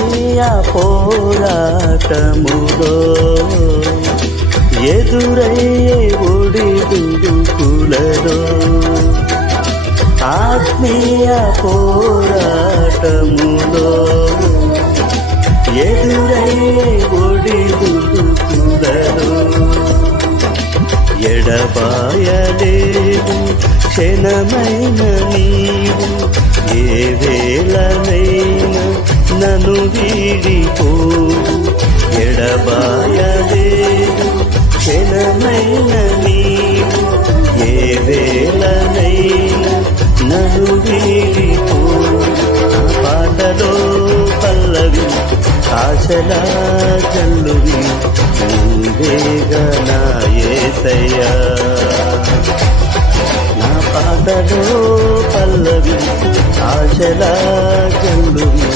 ఆత్మీయ పోరాటములో ఎదురయ్యే ఒడిదుడుకులలో ఆత్మీయ పోరాటములో ఎదురయ్యే ఒడిదుడుకులలో ఎడబాయలేదు క్షణమైన నీవు ఏ వేళనైనా నన్ను వీడిపోవు ఎడబాయలేదు క్షణమైన నీవు ఏ వేళనైనా నన్ను వీడిపోవు ఆ పాటలో పల్లవి ఆశలా జల్లువి నీవేగా నా యేసయ్యా నా పాటలో పల్లవి ఆశలా జల్లువి